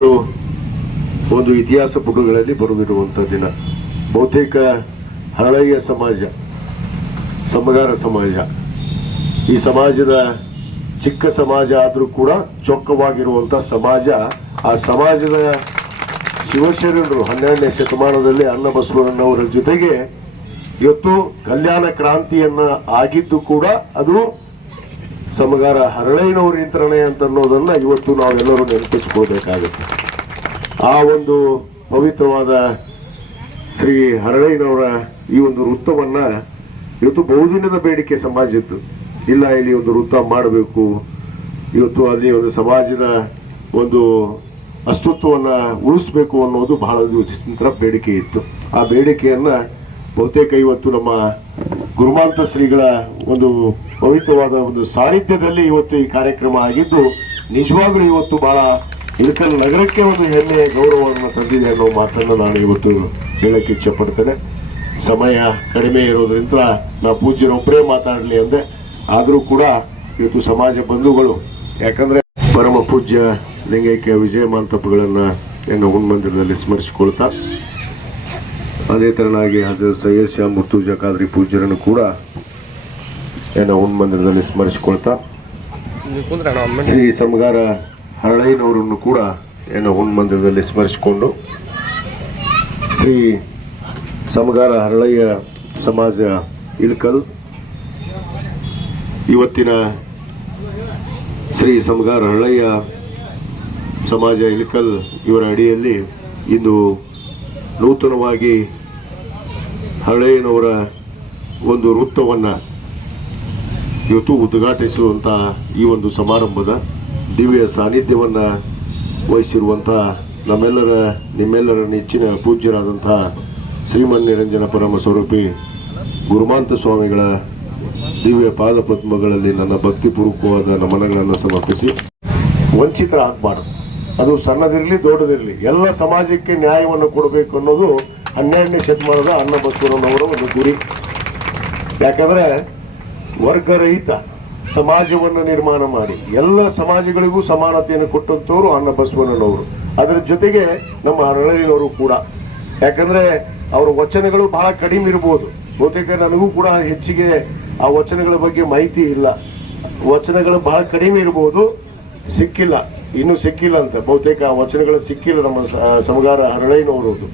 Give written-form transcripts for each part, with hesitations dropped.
ಒಂದು ಇತಿಹಾಸ ಪುಟಗಳಲ್ಲಿ ಬರೆದಿರುವಂಥ ದಿನ. ಬಹುತೇಕ ಹರಳಯ್ಯ ಸಮಾಜ, ಸಮಗಾರ ಸಮಾಜ, ಈ ಸಮಾಜದ ಚಿಕ್ಕ ಸಮಾಜ ಆದರೂ ಕೂಡ ಚೊಕ್ಕವಾಗಿರುವಂಥ ಸಮಾಜ. ಆ ಸಮಾಜದ ಶಿವಶರಣರು 12ನೇ ಶತಮಾನದಲ್ಲಿ ಅನ್ನಬಸವಣ್ಣನವರ ಜೊತೆಗೆ ಇವತ್ತು ಕಲ್ಯಾಣ ಕ್ರಾಂತಿಯನ್ನ ಆಗಿದ್ದು ಕೂಡ ಅದು ಸಮಗಾರ ಹರಳಯ್ಯನವರಿಂದನೇ ಅಂತ ಅನ್ನೋದನ್ನ ಇವತ್ತು ನಾವೆಲ್ಲರೂ ನೆನಪಿಸಿಕೊಳ್ಬೇಕಾಗುತ್ತೆ. ಆ ಒಂದು ಪವಿತ್ರವಾದ ಶ್ರೀ ಹರಳಯ್ಯನವರ ಈ ಒಂದು ವೃತ್ತವನ್ನ ಇವತ್ತು ಬಹುದಿನದ ಬೇಡಿಕೆ ಸಮಾಜದ್ದು. ಇಲ್ಲ, ಇಲ್ಲಿ ಒಂದು ವೃತ್ತ ಮಾಡಬೇಕು, ಇವತ್ತು ಅಲ್ಲಿ ಒಂದು ಸಮಾಜದ ಒಂದು ಅಸ್ತಿತ್ವವನ್ನ ಉಳಿಸ್ಬೇಕು ಅನ್ನೋದು ಬಹಳ ದಿವಸದ ಬೇಡಿಕೆ ಇತ್ತು. ಆ ಬೇಡಿಕೆಯನ್ನ ಬಹುತೇಕ ಇವತ್ತು ನಮ್ಮ ಗುರುಮಾಂತ ಶ್ರೀಗಳ ಒಂದು ಪವಿತ್ರವಾದ ಒಂದು ಸಾನ್ನಿಧ್ಯದಲ್ಲಿ ಇವತ್ತು ಈ ಕಾರ್ಯಕ್ರಮ ಆಗಿದ್ದು ನಿಜವಾಗ್ಲೂ ಇವತ್ತು ಬಹಳ ಇಳಕಲ್ ನಗರಕ್ಕೆ ಒಂದು ಹೆಮ್ಮೆ ಗೌರವವನ್ನು ತಂದಿದೆ ಅನ್ನೋ ಮಾತನ್ನು ನಾನು ಇವತ್ತು ಹೇಳಕ್ಕೆ ಇಚ್ಛೆ ಪಡ್ತೇನೆ. ಸಮಯ ಕಡಿಮೆ ಇರೋದ್ರಿಂದ ನಾ ಪೂಜ್ಯರೊಬ್ಬರೇ ಮಾತಾಡಲಿ ಅಂದೆ. ಆದರೂ ಕೂಡ ಇವತ್ತು ಸಮಾಜ ಬಂಧುಗಳು, ಯಾಕಂದ್ರೆ ಪರಮ ಪೂಜ್ಯ ಲಿಂಗೈಕ್ಯ ವಿಜಯ ಮಂಟಪಗಳನ್ನ ಹುಣ್ಮಂದಿರದಲ್ಲಿ ಸ್ಮರಿಸಿಕೊಳ್ತಾ, ಅದೇ ತರನಾಗಿ ಹಜರತ್ ಸೈಯದ್ ಶಾ ಮುರ್ತುಜಾ ಖಾದ್ರಿ ಪೂಜ್ಯರನ್ನು ಕೂಡ ಹುಣ್ಮಂದಿರದಲ್ಲಿ ಸ್ಮರಿಸಿಕೊಳ್ತಾ, ಶ್ರೀ ಸಮಗಾರ ಹರಳಯ್ಯನವರನ್ನು ಕೂಡ ಹುಣ್ಮಂದಿರದಲ್ಲಿ ಸ್ಮರಿಸಿಕೊಂಡು, ಶ್ರೀ ಸಮಗಾರ ಹರಳಯ್ಯ ಸಮಾಜ ಇಳಕಲ್ ಇವತ್ತಿನ ಶ್ರೀ ಸಮಗಾರ ಹರಳಯ್ಯ ಸಮಾಜ ಇಳಕಲ್ ಇವರ ಅಡಿಯಲ್ಲಿ ಇಂದು ನೂತನವಾಗಿ ಹರಳಯ್ಯನವರ ಒಂದು ವೃತ್ತವನ್ನು ಇವತ್ತು ಉದ್ಘಾಟಿಸುವಂಥ ಈ ಒಂದು ಸಮಾರಂಭದ ದಿವ್ಯ ಸಾನ್ನಿಧ್ಯವನ್ನು ವಹಿಸಿರುವಂಥ ನಿಮ್ಮೆಲ್ಲರ ನೆಚ್ಚಿನ ಪೂಜ್ಯರಾದಂಥ ಶ್ರೀಮನ್ನಿರಂಜನ ಪರಮ ಸ್ವರೂಪಿ ಗುರುಮಾಂತ ಸ್ವಾಮಿಗಳ ದಿವ್ಯ ಪಾದಪದ್ಮಗಳಲ್ಲಿ ನನ್ನ ಭಕ್ತಿಪೂರ್ವಕವಾದ ನಮನಗಳನ್ನು ಸಮರ್ಪಿಸಿ, ವಂಚಿತರಾಗಬಾರದು. ಅದು ಸಣ್ಣದಿರಲಿ ದೊಡ್ಡದಿರಲಿ, ಎಲ್ಲ ಸಮಾಜಕ್ಕೆ ನ್ಯಾಯವನ್ನು ಕೊಡಬೇಕು ಅನ್ನೋದು 12ನೇ ಶತಮಾನದ ಅನ್ನಬಸವಣ್ಣನವರ ಒಂದು ಗುರಿ. ಯಾಕಂದ್ರೆ ವರ್ಗರಹಿತ ಸಮಾಜವನ್ನು ನಿರ್ಮಾಣ ಮಾಡಿ ಎಲ್ಲ ಸಮಾಜಗಳಿಗೂ ಸಮಾನತೆಯನ್ನು ಕೊಟ್ಟಂತವರು ಅನ್ನಬಸವಣ್ಣನವರು. ಅದರ ಜೊತೆಗೆ ನಮ್ಮ ಹರಳಯ್ಯನವರು ಕೂಡ. ಯಾಕಂದ್ರೆ ಅವರ ವಚನಗಳು ಬಹಳ ಕಡಿಮೆ ಇರ್ಬೋದು, ಬಹುತೇಕ ನನಗೂ ಕೂಡ ಹೆಚ್ಚಿಗೆ ಆ ವಚನಗಳ ಬಗ್ಗೆ ಮಾಹಿತಿ ಇಲ್ಲ. ವಚನಗಳು ಬಹಳ ಕಡಿಮೆ ಇರಬಹುದು, ಇನ್ನೂ ಸಿಕ್ಕಿಲ್ಲ ಅಂತ, ಬಹುತೇಕ ಆ ವಚನಗಳು ಸಿಕ್ಕಿಲ್ಲ ನಮ್ಮ ಸಮಗಾರ ಹರಳಯ್ಯನವರದು.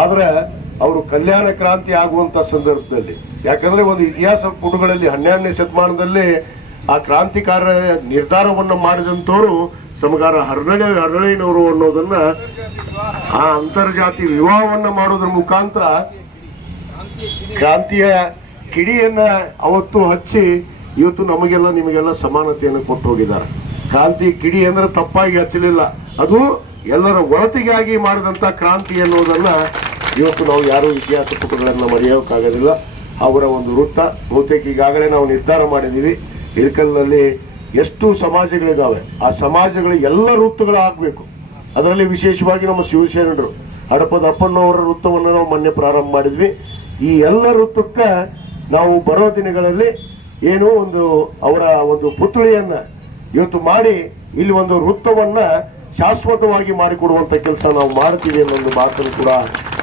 ಆದ್ರೆ ಅವರು ಕಲ್ಯಾಣ ಕ್ರಾಂತಿ ಆಗುವಂತ ಸಂದರ್ಭದಲ್ಲಿ, ಯಾಕಂದ್ರೆ ಒಂದು ಇತಿಹಾಸ ಪುಟಗಳಲ್ಲಿ 12ನೇ ಶತಮಾನದಲ್ಲಿ ಆ ಕ್ರಾಂತಿಕಾರ ನಿರ್ಧಾರವನ್ನು ಮಾಡಿದಂತವರು ಸಮಗಾರ ಹರಳಯ್ಯನವರು ಅನ್ನೋದನ್ನ, ಆ ಅಂತರ್ಜಾತಿ ವಿವಾಹವನ್ನ ಮಾಡೋದ್ರ ಮುಖಾಂತರ ಕ್ರಾಂತಿಯ ಕಿಡಿಯನ್ನ ಅವತ್ತು ಹಚ್ಚಿ ಇವತ್ತು ನಿಮಗೆಲ್ಲ ಸಮಾನತೆಯನ್ನು ಕೊಟ್ಟು ಹೋಗಿದ್ದಾರೆ. ಕ್ರಾಂತಿ ಕಿಡಿ ಅಂದ್ರೆ ತಪ್ಪಾಗಿ ಹಚ್ಚಲಿಲ್ಲ, ಅದು ಎಲ್ಲರ ಒಳತಿಗಾಗಿ ಮಾಡಿದಂತ ಕ್ರಾಂತಿ ಅನ್ನೋದನ್ನ ಇವತ್ತು ನಾವು ಯಾರು ಇತಿಹಾಸ ಪುಟಗಳನ್ನ ಮರೆಯೋಕ್ಕಾಗೋದಿಲ್ಲ. ಅವರ ಒಂದು ವೃತ್ತ ಬಹುತೇಕ ಈಗಾಗಲೇ ನಾವು ನಿರ್ಧಾರ ಮಾಡಿದೀವಿ. ಇಳಕಲ್ನಲ್ಲಿ ಎಷ್ಟು ಸಮಾಜಗಳಿದಾವೆ, ಆ ಸಮಾಜಗಳ ಎಲ್ಲ ವೃತ್ತಗಳು ಆಗ್ಬೇಕು. ಅದರಲ್ಲಿ ವಿಶೇಷವಾಗಿ ನಮ್ಮ ಶಿವಶರಣರು ಹಡಪದ ಅಪ್ಪಣ್ಣವರ ವೃತ್ತವನ್ನು ನಾವು ಮೊನ್ನೆ ಪ್ರಾರಂಭ ಮಾಡಿದ್ವಿ. ಈ ಎಲ್ಲ ವೃತ್ತಕ್ಕೆ ನಾವು ಬರೋ ದಿನಗಳಲ್ಲಿ ಅವರ ಒಂದು ಪುತ್ಳಿಯನ್ನ ಇವತ್ತು ಮಾಡಿ ಇಲ್ಲಿ ಒಂದು ವೃತ್ತವನ್ನ ಶಾಶ್ವತವಾಗಿ ಮಾಡಿಕೊಡುವಂತ ಕೆಲಸ ನಾವು ಮಾಡ್ತೀವಿ ಅನ್ನೋ ಮಾತನ್ನು ಕೂಡ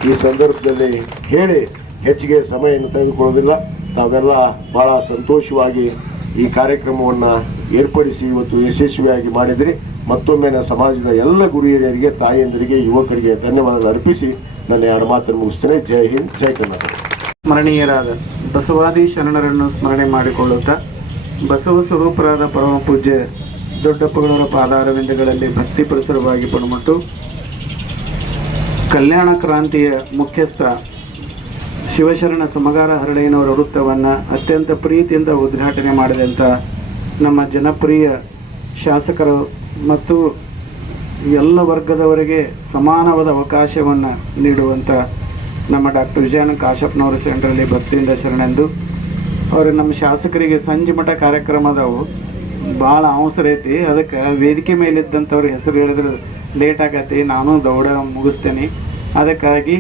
ಈ ಸಂದರ್ಭದಲ್ಲಿ ಹೇಳಿ ಹೆಚ್ಚಿಗೆ ಸಮಯವನ್ನು ತೆಗೆದುಕೊಳ್ಳೋದಿಲ್ಲ. ತಾವೆಲ್ಲ ಬಹಳ ಸಂತೋಷವಾಗಿ ಈ ಕಾರ್ಯಕ್ರಮವನ್ನ ಏರ್ಪಡಿಸಿ ಇವತ್ತು ಯಶಸ್ವಿಯಾಗಿ ಮಾಡಿದ್ರಿ. ಮತ್ತೊಮ್ಮೆ ಸಮಾಜದ ಎಲ್ಲ ಗುರಿಯರಿಗೆ, ತಾಯಿಯಂದರಿಗೆ, ಯುವಕರಿಗೆ ಧನ್ಯವಾದಗಳು ಅರ್ಪಿಸಿ ನನ್ನ 2 ಮಾತನ್ನು ಮುಗಿಸ್ತೇನೆ. ಜೈ ಹಿಂದ್, ಜೈ ಕರ್ನಾಟಕ. ಸ್ಮರಣೀಯರಾದ ಬಸವಾದಿ ಶರಣರನ್ನು ಸ್ಮರಣೆ ಮಾಡಿಕೊಳ್ಳುತ್ತಾ, ಬಸವ ಸ್ವರೂಪರಾದ ಪರಮ ಪೂಜ್ಯ ದೊಡ್ಡಪ್ಪಗಳವರ ಪಾದಾರವಿಂದಗಳಲ್ಲಿ ಭಕ್ತಿ ಪರಿಸರವಾಗಿ ಪಣಮಟ್ಟು, ಕಲ್ಯಾಣ ಕ್ರಾಂತಿಯ ಮುಖ್ಯಸ್ಥ ಶಿವಶರಣ ಸಮಗಾರ ಹರಳಯ್ಯನವರ ವೃತ್ತವನ್ನು ಅತ್ಯಂತ ಪ್ರೀತಿಯಿಂದ ಉದ್ಘಾಟನೆ ಮಾಡಿದಂಥ ನಮ್ಮ ಜನಪ್ರಿಯ ಶಾಸಕರು ಮತ್ತು ಎಲ್ಲ ವರ್ಗದವರಿಗೆ ಸಮಾನವಾದ ಅವಕಾಶವನ್ನು ನೀಡುವಂಥ ನಮ್ಮ ಡಾಕ್ಟರ್ ವಿಜಯಾನಂದ ಕಾಶಪ್ಪನವರ ಸೆಂಟ್ರಲ್ಲಿ ಭಕ್ತಿಯಿಂದ ಶರಣೆಂದು ಅವರು ನಮ್ಮ ಶಾಸಕರಿಗೆ ಸಂಜೆ ಮಠ ಕಾರ್ಯಕ್ರಮದವು ಭಾಳ ಅವಸರ ಐತಿ. ಅದಕ್ಕೆ ವೇದಿಕೆ ಮೇಲಿದ್ದಂಥವ್ರ ಹೆಸರು ಹೇಳಿದ್ರೆ ಲೇಟ್ ಆಗತ್ತೆ, ನಾನು ದೌಡ ಮುಗಿಸ್ತೇನೆ. ಅದಕ್ಕಾಗಿ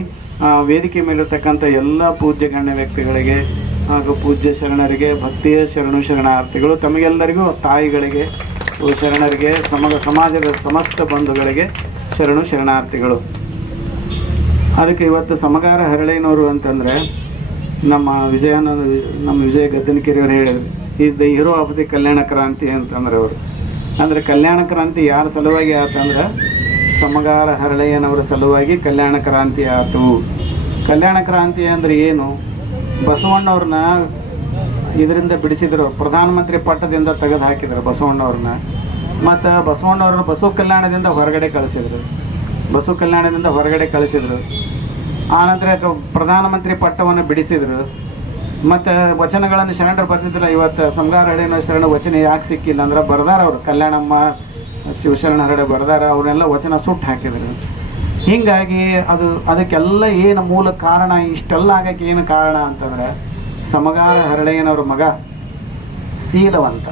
ವೇದಿಕೆ ಮೇಲಿರ್ತಕ್ಕಂಥ ಎಲ್ಲ ಪೂಜ್ಯ ಗಣ್ಯ ವ್ಯಕ್ತಿಗಳಿಗೆ ಹಾಗೂ ಪೂಜ್ಯ ಶರಣರಿಗೆ, ಭಕ್ತಿಯ ಶರಣಾರ್ಥಿಗಳು ತಮಗೆಲ್ಲರಿಗೂ, ತಾಯಿಗಳಿಗೆ, ಶರಣರಿಗೆ, ಸಮಾಜದ ಸಮಸ್ತ ಬಂಧುಗಳಿಗೆ ಶರಣಾರ್ಥಿಗಳು. ಅದಕ್ಕೆ ಇವತ್ತು ಸಮಗಾರ ಹರಳಯ್ಯನವರು ಅಂತಂದರೆ ನಮ್ಮ ವಿಜಯ ಗದ್ದನಕೆರೆಯವರು ಹೇಳಿದ್ರು, is the hero of the Kalyana Kranti ಅಂತಂದ್ರೆ ಅವರು. ಅಂದರೆ ಕಲ್ಯಾಣ ಕ್ರಾಂತಿ ಯಾರ ಸಲುವಾಗಿ ಆತಂದ್ರೆ ಸಮಗಾರ ಹರಳಯ್ಯನವರ ಸಲುವಾಗಿ ಕಲ್ಯಾಣ ಕ್ರಾಂತಿ ಆಯಿತು. ಕಲ್ಯಾಣ ಕ್ರಾಂತಿ ಅಂದರೆ ಏನು? ಬಸವಣ್ಣವ್ರನ್ನ ಇದರಿಂದ ಬಿಡಿಸಿದರು, ಪ್ರಧಾನಮಂತ್ರಿ ಪಟ್ಟದಿಂದ ತೆಗೆದು ಹಾಕಿದರು ಬಸವಣ್ಣವ್ರನ್ನ. ಮತ್ತು ಬಸವಣ್ಣವ್ರನ್ನ ಬಸವ ಕಲ್ಯಾಣದಿಂದ ಹೊರಗಡೆ ಕಳಿಸಿದರು. ಆನಂತರ ಪ್ರಧಾನಮಂತ್ರಿ ಪಟ್ಟವನ್ನು ಬಿಡಿಸಿದರು. ಮತ್ತು ವಚನಗಳನ್ನು ಶರಣರು ಬರೆದಿದ್ರು. ಇವತ್ತು ಸಮಗಾರ ಹರಳಯ್ಯನ ಶರಣ ವಚನ ಯಾಕೆ ಸಿಕ್ಕಿಲ್ಲ ಅಂದ್ರೆ ಬರ್ದಾರ ಅವರು, ಕಲ್ಯಾಣಮ್ಮ ಶಿವಶರಣ ಹರಡೆ ಬರ್ದಾರ, ಅವರೆಲ್ಲ ವಚನ ಸುಟ್ಟು ಹಾಕಿದ್ರು. ಹೀಗಾಗಿ ಅದಕ್ಕೆಲ್ಲ ಏನು ಮೂಲ ಕಾರಣ, ಇಷ್ಟೆಲ್ಲ ಆಗಕ್ಕೆ ಏನು ಕಾರಣ ಅಂತಂದ್ರೆ ಸಮಗಾರ ಹರಳಯ್ಯನವ್ರ ಮಗ ಶೀಲವಂತ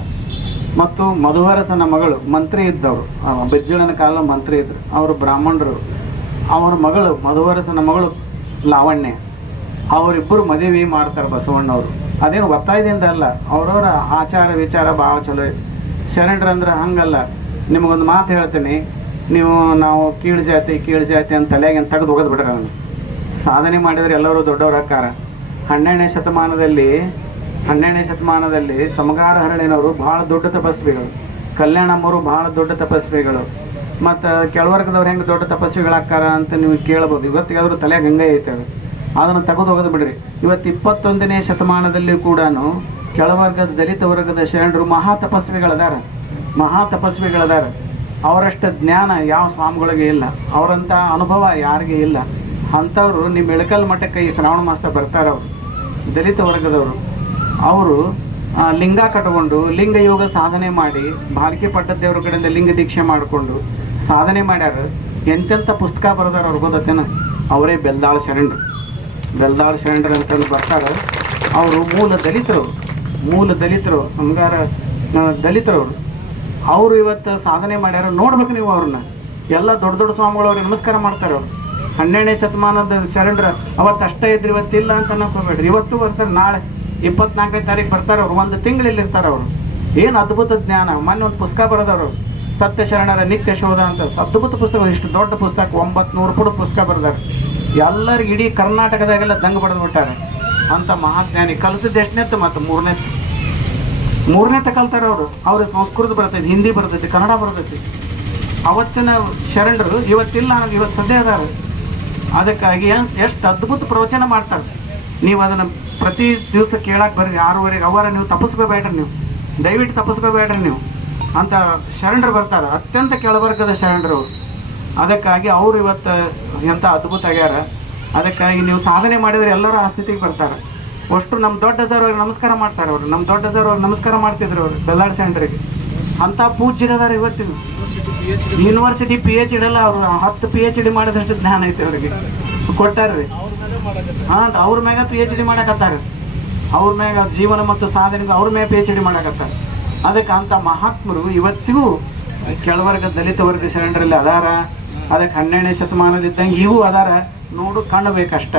ಮತ್ತು ಮಧುವರಸನ ಮಗಳು ಮಂತ್ರಿ ಇದ್ದವರು, ಬೆಜ್ಜಳನ ಕಾಲ ಮಂತ್ರಿ ಇದ್ರು, ಅವರು ಬ್ರಾಹ್ಮಣರು. ಅವ್ರ ಮಗಳು ಮಧುವರಸನ ಮಗಳು ಲಾವಣ್ಯ, ಅವರಿಬ್ಬರು ಮದುವೆ ಮಾಡ್ತಾರೆ ಬಸವಣ್ಣವರು. ಅದೇನು ಒತ್ತಾಯದಿಂದ ಅಲ್ಲ, ಅವರವರ ಆಚಾರ ವಿಚಾರ ಭಾಳ ಚಲೋ ಇದೆ. ಶರಣರಂದ್ರೆ ಹಂಗಲ್ಲ. ನಿಮಗೊಂದು ಮಾತು ಹೇಳ್ತೀನಿ, ನಾವು ಕೀಳು ಜಾತಿ ಅಂತ ತಲೆಯಾಗ ತೆಗೆದು ಹೋಗೋದು ಬಿಡ್ರಿ. ಅವನು ಸಾಧನೆ ಮಾಡಿದರೆ ಎಲ್ಲರೂ ದೊಡ್ಡವ್ರ ಆಕಾರ. 12ನೇ ಶತಮಾನದಲ್ಲಿ ಸಮಗಾರ ಹರಳಯ್ಯನವರು ಭಾಳ ದೊಡ್ಡ ತಪಸ್ವಿಗಳು, ಕಲ್ಯಾಣಮ್ಮವರು ಭಾಳ ದೊಡ್ಡ ತಪಸ್ವಿಗಳು. ಮತ್ತು ಕೆಳವರ್ಗದವ್ರು ಹೆಂಗೆ ದೊಡ್ಡ ತಪಸ್ವಿಗಳಾಕಾರ ಅಂತ ನೀವು ಕೇಳ್ಬೋದು. ಇವತ್ತಿಗಾದ್ರೂ ತಲೆಯಾಗ ಹಂಗೆ ಐತವೆ, ಅದನ್ನು ತೆಗೆದು ಹೋಗೋದು ಬಿಡ್ರಿ. ಇವತ್ತು 21ನೇ ಶತಮಾನದಲ್ಲಿ ಕೂಡ ಕೆಳವರ್ಗದ ದಲಿತ ವರ್ಗದ ಶರಣರು ಮಹಾ ತಪಸ್ವಿಗಳದಾರ. ಅವರಷ್ಟು ಜ್ಞಾನ ಯಾವ ಸ್ವಾಮಿಗಳಿಗೆ ಇಲ್ಲ, ಅವರಂಥ ಅನುಭವ ಯಾರಿಗೆ ಇಲ್ಲ. ಅಂಥವ್ರು ನಿಮ್ಮ ಇಳಕಲ್ ಮಠಕ್ಕೆ ಈ ಶ್ರಾವಣ ಮಾಸ ಬರ್ತಾರೆ. ಅವರು ದಲಿತ ವರ್ಗದವರು, ಅವರು ಲಿಂಗ ಕಟ್ಕೊಂಡು ಲಿಂಗ ಯೋಗ ಸಾಧನೆ ಮಾಡಿ ಭಾರತೀಯ ಪಟ್ಟದೇವ್ರ ಕಡೆಯಿಂದ ಲಿಂಗ ದೀಕ್ಷೆ ಮಾಡಿಕೊಂಡು ಸಾಧನೆ ಮಾಡ್ಯಾರ. ಎಂತೆಂಥ ಪುಸ್ತಕ ಬರೆದಾರ ಅವ್ರಿಗೆ ಗೊತ್ತೇನ? ಅವರೇ ಬೆಲ್ದಾಳ ಶರಣರು ಅಂತಂದು ಬರ್ತಾರೆ. ಅವರು ಮೂಲ ದಲಿತರು ಸಮಗಾರ ದಲಿತರವರು. ಅವರು ಇವತ್ತು ಸಾಧನೆ ಮಾಡ್ಯಾರ. ನೋಡ್ಬೇಕು ನೀವು ಅವ್ರನ್ನ. ಎಲ್ಲ ದೊಡ್ಡ ಸ್ವಾಮಿಗಳು ಅವ್ರಿಗೆ ನಮಸ್ಕಾರ ಮಾಡ್ತಾರೆ. ಅವರು 12ನೇ ಶತಮಾನದ ಶರಣರ ಅವತ್ತು ಅಷ್ಟೇ ಇದ್ರು, ಇವತ್ತಿಲ್ಲ ಅಂತ ಅನ್ನೋಕೋಬೇಡ್ರಿ. ಇವತ್ತು ಬರ್ತಾರೆ, ನಾಳೆ 24ನೇ ತಾರೀಕು ಬರ್ತಾರೆ. ಅವ್ರು 1 ತಿಂಗಳಲ್ಲಿ ಇರ್ತಾರೆ. ಅವರು ಏನು ಅದ್ಭುತ ಜ್ಞಾನ. ಮೊನ್ನೆ ಒಂದು ಪುಸ್ತಕ ಬರೆದವರು, ಸತ್ಯ ಶರಣರ ನಿತ್ಯ ಶೋಧ ಅಂತ, ಅದ್ಭುತ ಪುಸ್ತಕ. ಇಷ್ಟು ದೊಡ್ಡ ಪುಸ್ತಕ, 900 ಪುಟ ಪುಸ್ತಕ ಬರೆದಾರೆ. ಎಲ್ಲರಿಗೆ ಇಡೀ ಕರ್ನಾಟಕದಾಗೆಲ್ಲ ದಂಗ ಬರೆದು ಬಿಟ್ಟಾರೆ. ಅಂತ ಮಹಾಜ್ಞಾನಿ. ಕಲಿತದ್ದು ಎಷ್ಟನೇತ್ತು? ಮತ್ತು ಮೂರನೇತ್ತ ಕಲ್ತಾರೆ ಅವರು. ಅವ್ರಿಗೆ ಸಂಸ್ಕೃತ ಬರ್ತೈತಿ, ಹಿಂದಿ ಬರ್ತೈತಿ, ಕನ್ನಡ ಬರ್ತೈತಿ. ಅವತ್ತಿನ ಶರಣರು ಇವತ್ತಿಲ್ಲ, ಇವತ್ತು ಸದ್ಯ ಅದಾರ. ಅದಕ್ಕಾಗಿ ಎಷ್ಟು ಅದ್ಭುತ ಪ್ರವಚನ ಮಾಡ್ತಾರೆ. ನೀವು ಅದನ್ನು ಪ್ರತಿ ದಿವಸ ಕೇಳಕ್ಕೆ ಬರ್ರಿ 6:30 ಅವರ. ನೀವು ತಪ್ಪಿಸ್ಕೋಬೇಡ್ರಿ, ದಯವಿಟ್ಟು ತಪ್ಪಿಸ್ಕೋಬೇಡ್ರಿ ನೀವು. ಅಂತ ಶರಣರು ಬರ್ತಾರೆ, ಅತ್ಯಂತ ಕೆಳವರ್ಗದ ಶರಣರು. ಅದಕ್ಕಾಗಿ ಅವರು ಇವತ್ತು ಎಂಥ ಅದ್ಭುತ ಆಗ್ಯಾರ. ಅದಕ್ಕಾಗಿ ನೀವು ಸಾಧನೆ ಮಾಡಿದರೆ ಎಲ್ಲರೂ ಆ ಸ್ಥಿತಿಗೆ ಬರ್ತಾರೆ. ಅಷ್ಟು ನಮ್ಮ ದೊಡ್ಡ ಸರ್ ಅವ್ರಿಗೆ ನಮಸ್ಕಾರ ಮಾಡ್ತಾರೆ. ಅವರು ನಮ್ಮ ದೊಡ್ಡ ಸರ್ ಅವ್ರಿಗೆ ನಮಸ್ಕಾರ ಮಾಡ್ತಿದ್ರು ಅವರು, ಬೆಲ್ಲಾಳ ಶರಣರಿಗೆ. ಅಂಥ ಪೂಜ್ಯರದಾರ ಇವತ್ತಿನ. ಯೂನಿವರ್ಸಿಟಿ PhD ಎಲ್ಲ ಅವರು 10 PhD ಮಾಡಿದಷ್ಟು ಜ್ಞಾನ ಐತೆ ಅವ್ರಿಗೆ ಕೊಟ್ಟಾರ್ರಿ. ಅವ್ರ ಮ್ಯಾಗ PhD ಮಾಡಕತ್ತಾರೆ. ಅವ್ರ ಮ್ಯಾಗ ಜೀವನ ಮತ್ತು ಸಾಧನೆಗೂ ಅವ್ರ ಮ್ಯಾಗ PhD ಮಾಡಕತ್ತಾರೆ. ಅದಕ್ಕೆ ಅಂಥ ಮಹಾತ್ಮರು ಇವತ್ತಿಗೂ ಕೆಳವರ್ಗ ದಲಿತ ವರ್ಗ ಶರಣರಲ್ಲಿ ಅದಾರ. ಅದಕ್ಕೆ 12ನೇ ಶತಮಾನದಿದ್ದಂಗೆ ಇವು ಅದಾರ. ನೋಡು ಕಾಣಬೇಕಷ್ಟ,